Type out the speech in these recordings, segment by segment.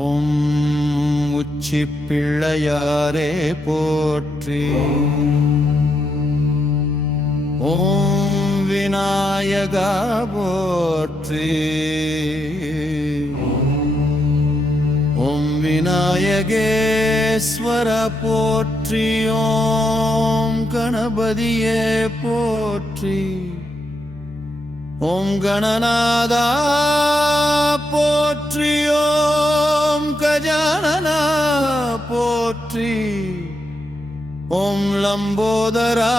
ஓம் உச்சி பிள்ளையாரே போற்றி. ஓம் விநாயகா போற்றி. ஓம் விநாயகேஸ்வர போற்றி. ஓம் கணபதியே போற்றி. ஓம் கணநாதா போற்றி. ஓம் கஜானனா போற்றி. ஓம் லம்போதரா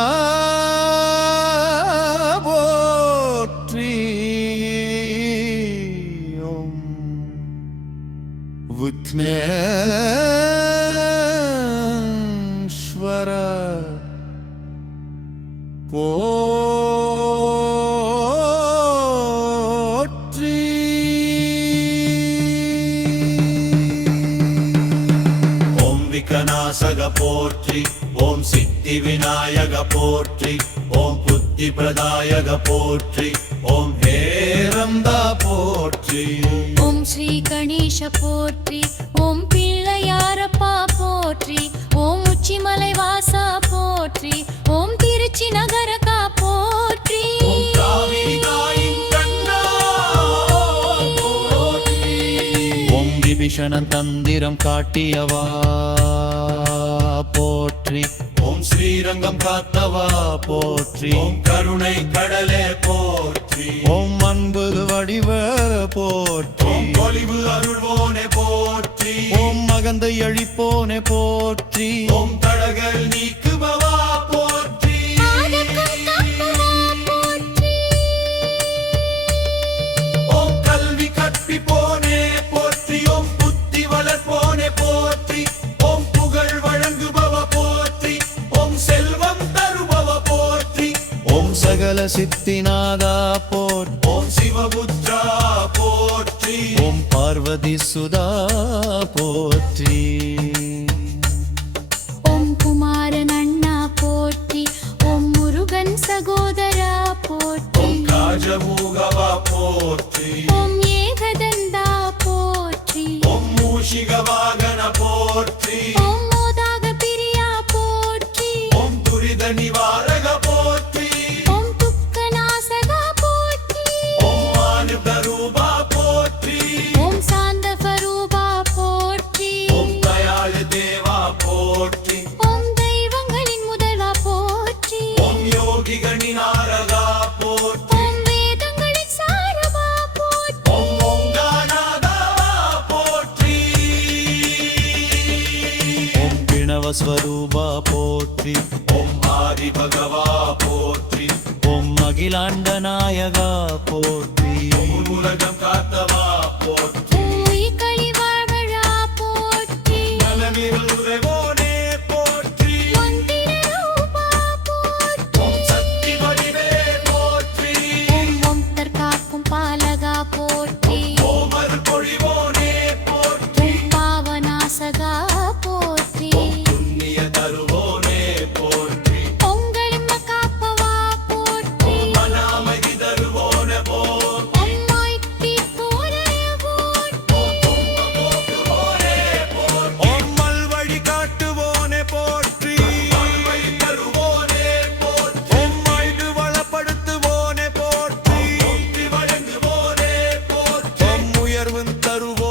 போற்றி. ஓம் விக்னேஸ்வர விகநாசக போற்றி. ஓம் சித்தி விநாயக போற்றி. ஓம் புத்தி பிரதாயக போற்றி. ஓம் ஹேரந்தா போற்றி. ஓம் ஸ்ரீ கணேச போற்றி. ஓம் பிள்ளையாரப்பா போற்றி. ஓம் உச்சிமலை வாசா போற்றி. ஓம் திருச்சி நகரகா போற்றி. ஓம் காவிரி தாயின் கண்ணா போற்றி. ஓம் விபீஷணன் தந்திரம் காட்டியவா போற்றி. ஓம் ஸ்ரீரங்கம் காத்தவா போற்றி. ஓம் கருணை கடலே போற்றி. ஓம் அன்பு வடிவ போற்றி. ஓம் பொலிவு அருள்வோனே போற்றி. ஓம் மகந்தை அழிப்போனே போற்றி. ஓம் தடகல் நீக்குபவா போற்றி. ஓம் கல்வி கற்பிப்போனே போற்றி. ஓம் புத்தி வளர்ப்போனே போற்றி. ஓம் புகழ் வழங்குபவ போற்றி. ஓம் செல்வம் தருபவ போற்றி. ஓம் சகல சித்திநாதா போற்றி. ஓம் சிவபுத்ரா போற்றி. ஓம் பார்வதி சுதா போற்றி. ஓம் குமாரன் அண்ணா போற்றி. ஓம் முருகன் சகோதரா போற்றி. ஓம் காஜமூகவா போற்றி. ஓம் ஏகதந்தா போற்றி. ஓம் மூஷிக வாகன போற்றி. ஓம் மோதாக பிரியா போற்றி. ஓம் துரித நிவாரக போற்றி. ஓம் துக்கநாசகா போற்றி. ஓம் மானுபரூபா போற்றி. ஓம் சாந்தஸ்வரூபா போற்றி. ஓம் தயாளு தேவா போற்றி. ஓம் தெய்வங்களின் முதல்வா போற்றி. ஓம் யோகிகணி நாரகா போற்றி. ஓம் வேதங்களின் சாரவா போற்றி. ஓம் ஓங்காநாதவா போற்றி. ஓம் பிரணவஸ்வரூபா போற்றி. ஓம் ஆதி பகவா போற்றி. ஓம் அகிலாண்ட நாயகா போற்றி. ஓம் உலகம் காத்தவா போற்றி. ஓம் கலிவாழ்வழா போற்றி. நலமில் உறைவோனே போற்றி. மந்திர ரூபா போற்றி. ஓம் சக்தி வடிவே போற்றி. ஓம் தற்காக்கும் பாலகா போற்றி. ஓம் அருள் பொழிவோனே போற்றி. ஓம் பாவநாசகா போற்றி. புண்ணிய தருவோனே போற்றி. பொங்கலிம்ம காப்பவா போற்றி. மனாமகி தருவோனே போற்றி. ஓம் மாய்த்தி தோரைய போற்றி. போக்குவோனே போற்றி. ஓம் மல்வழி காட்டுவோனே போற்றி. வழி தருவோனே போற்றி. ஓம் வாழ்வு வளப்படுத்துவோனே போற்றி. போற்றி வழங்குவோனே போற்றி. ஓம் உயர்வு தருவோனே